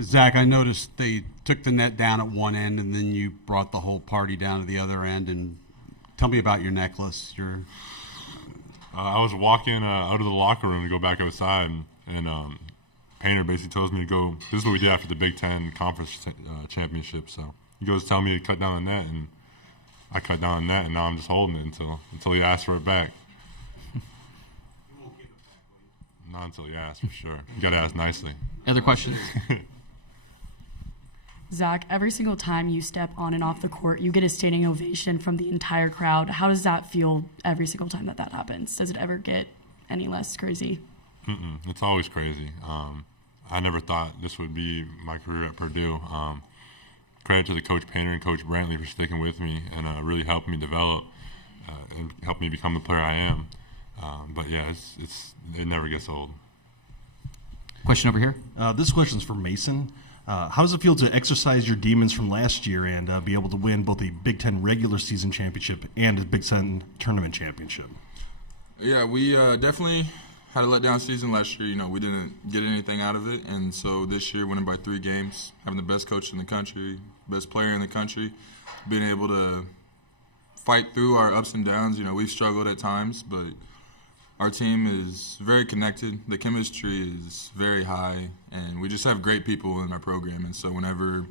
Zach, I noticed they took the net down at one end, and then you brought the whole party down to the other end. And tell me about your necklace. I was walking out of the locker room to go back outside, and Painter basically tells me to go. This is what we did after the Big Ten Conference Championship. So he goes, "Tell me to cut down the net," and I cut down the net, and now I'm just holding it until he asks for it back. Not until he asks, for sure. You got to ask nicely. Other questions? Zach, every single time you step on and off the court, you get a standing ovation from the entire crowd. How does that feel every single time that happens? Does it ever get any less crazy? It's always crazy. I never thought this would be my career at Purdue. Credit to the Coach Painter and Coach Brantley for sticking with me and really helping me develop and helping me become the player I am. But yeah, it never gets old. Question over here. This question's for Mason. How does it feel to exercise your demons from last year and be able to win both a Big Ten regular season championship and a Big Ten tournament championship? Yeah, we definitely had a letdown season last year. You know, we didn't get anything out of it, and so this year, winning by 3 games, having the best coach in the country, best player in the country, being able to fight through our ups and downs. You know, we've struggled at times, but our team is very connected. The chemistry is very high, and we just have great people in our program. And so whenever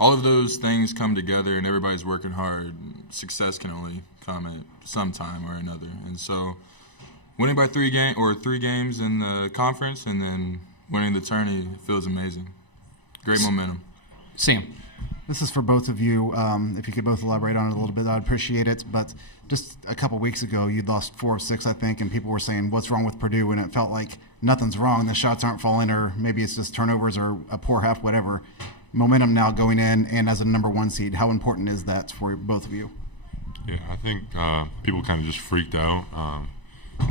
all of those things come together and everybody's working hard, success can only come at some time or another. And so winning by 3 games in the conference and then winning the tourney feels amazing. Great momentum. Sam. This is for both of you. If you could both elaborate on it a little bit, I'd appreciate it. But just a couple weeks ago, you'd lost 4 of 6, I think, and people were saying, what's wrong with Purdue? And it felt like nothing's wrong. The shots aren't falling, or maybe it's just turnovers or a poor half, whatever. Momentum now going in, and as a number 1 seed, how important is that for both of you? Yeah, I think people kind of just freaked out.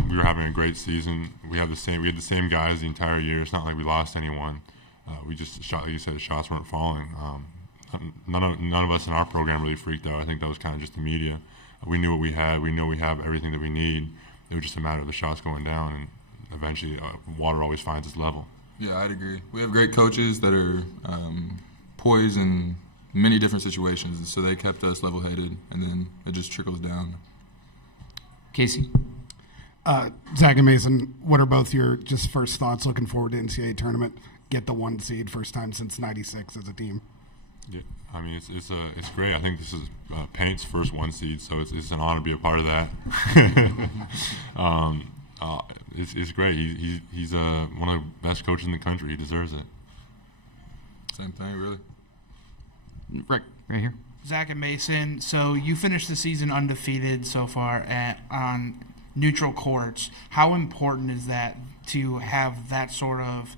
We were having a great season. We had the same guys the entire year. It's not like we lost anyone. We just shot, like you said, shots weren't falling. None of us in our program really freaked out. I think that was kind of just the media. We knew what we had. We know we have everything that we need. It was just a matter of the shots going down, and eventually water always finds its level. Yeah, I'd agree. We have great coaches that are poised in many different situations, and so they kept us level-headed, and then it just trickles down. Casey? Zach and Mason, what are both your just first thoughts looking forward to NCAA tournament? Get the 1 seed, first time since '96 as a team. Yeah, I mean it's great. I think this is Paint's first 1 seed, so it's an honor to be a part of that. It's great. He's one of the best coaches in the country. He deserves it. Same thing, really. Right here. Zach and Mason, so you finished the season undefeated so far on neutral courts. How important is that to have that sort of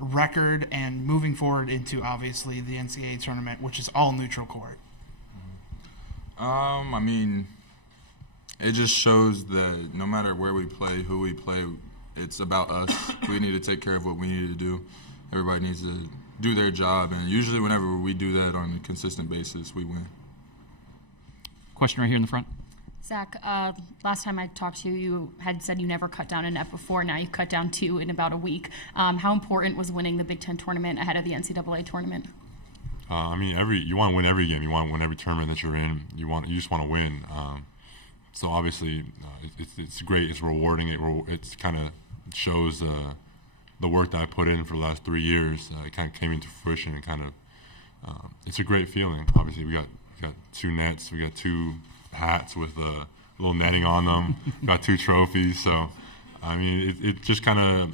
record and moving forward into obviously the NCAA tournament, which is all neutral court? I mean, it just shows that no matter where we play, who we play, it's about us. We need to take care of what we need to do. Everybody needs to do their job, and usually whenever we do that on a consistent basis, we win. Question right here in the front. Zach, last time I talked to you, you had said you never cut down a net before. Now you cut down 2 in about a week. How important was winning the Big Ten tournament ahead of the NCAA tournament? I mean, you want to win every game. You want to win every tournament that you're in. You just want to win. So obviously, it's great. It's rewarding. It kind of shows the work that I put in for the last 3 years. It kind of came into fruition. And kind of, it's a great feeling. Obviously, we got 2 nets. We got 2 hats with a little netting on them. Got 2 trophies. So, I mean, it just kind of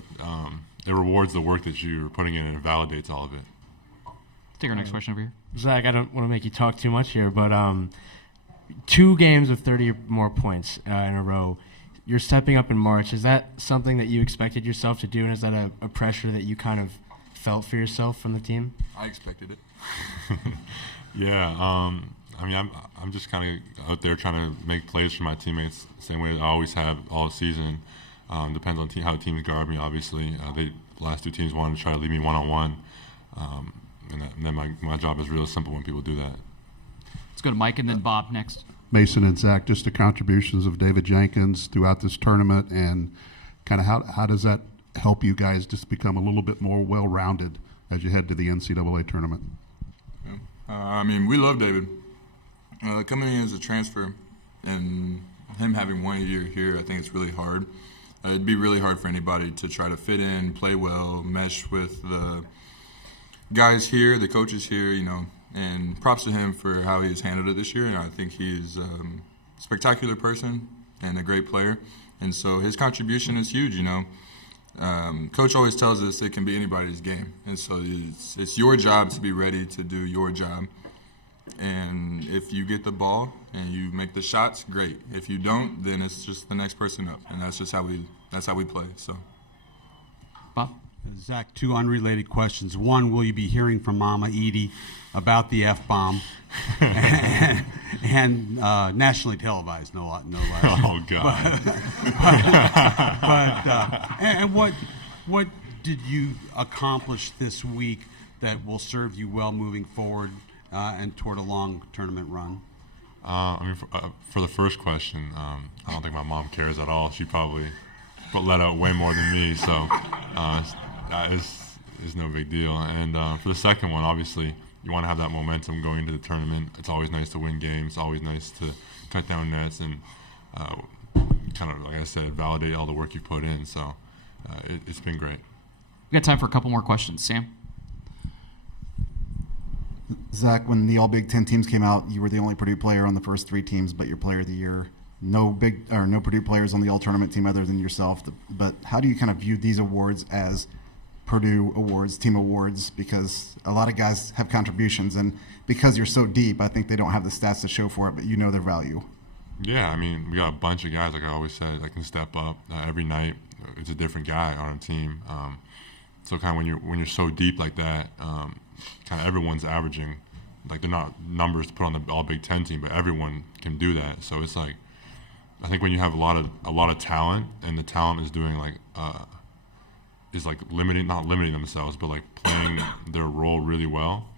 it rewards the work that you're putting in, and it validates all of it. Take our next question over here. Zach, I don't want to make you talk too much here, but 2 games of 30 or more points in a row. You're stepping up in March. Is that something that you expected yourself to do, and is that a pressure that you kind of felt for yourself from the team? I expected it. Yeah. I mean, I'm just kind of out there trying to make plays for my teammates the same way I always have all season. Depends on how teams guard me, obviously. The last 2 teams wanted to try to leave me one-on-one. And then my job is real simple when people do that. Let's go to Mike and then Bob next. Mason and Zach, just the contributions of David Jenkins throughout this tournament, and kind of how does that help you guys just become a little bit more well-rounded as you head to the NCAA tournament? I mean, we love David. Coming in as a transfer and him having 1 year here, I think it's really hard. It'd be really hard for anybody to try to fit in, play well, mesh with the guys here, the coaches here, you know. And props to him for how he has handled it this year. And I think he's a spectacular person and a great player. And so his contribution is huge, you know. Coach always tells us it can be anybody's game. And so it's your job to be ready to do your job. And if you get the ball and you make the shots, great. If you don't, then it's just the next person up. And that's just how we play. So, Bob? Zach, two unrelated questions. One, will you be hearing from Mama Edey about the F-bomb? and nationally televised, no less. Oh, God. And what did you accomplish this week that will serve you well moving forward and toward a long tournament run? I mean, for the first question, I don't think my mom cares at all. She probably let out way more than me, so it's no big deal. And for the second one, obviously, you want to have that momentum going into the tournament. It's always nice to win games. It's always nice to cut down nets and kind of, like I said, validate all the work you put in. So it's been great. We got time for a couple more questions. Sam? Zach, when the All Big Ten teams came out, you were the only Purdue player on the first 3 teams, but your Player of the Year. No Purdue players on the All Tournament team other than yourself. But how do you kind of view these awards as Purdue awards, team awards? Because a lot of guys have contributions, and because you're so deep, I think they don't have the stats to show for it, but you know their value. Yeah, I mean, we got a bunch of guys, like I always said, that can step up every night. It's a different guy on a team. So kind of when you're so deep like that, kind of everyone's averaging, like they're not numbers to put on the All Big Ten team, but everyone can do that. So it's like, I think when you have a lot of talent, and the talent is doing like not limiting themselves, but like playing their role really well.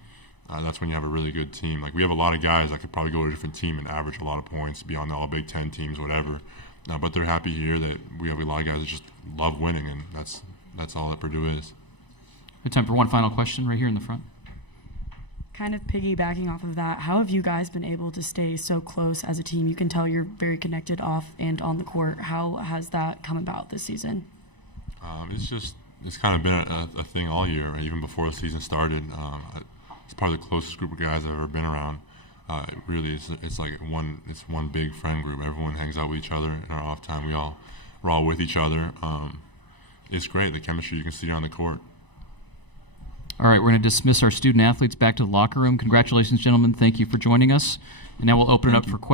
That's when you have a really good team. Like we have a lot of guys that could probably go to a different team and average a lot of points, be on the All Big Ten teams, whatever. But they're happy here that we have a lot of guys that just love winning, and that's all that Purdue is. We have time for one final question right here in the front. Kind of piggybacking off of that, how have you guys been able to stay so close as a team? You can tell you're very connected off and on the court. How has that come about this season? It's kind of been a thing all year, right? Even before the season started. It's probably the closest group of guys I've ever been around. Really, it's one big friend group. Everyone hangs out with each other in our off time. We're all with each other. It's great, the chemistry you can see on the court. All right, we're going to dismiss our student athletes back to the locker room. Congratulations, gentlemen. Thank you for joining us. And now we'll open it up for questions.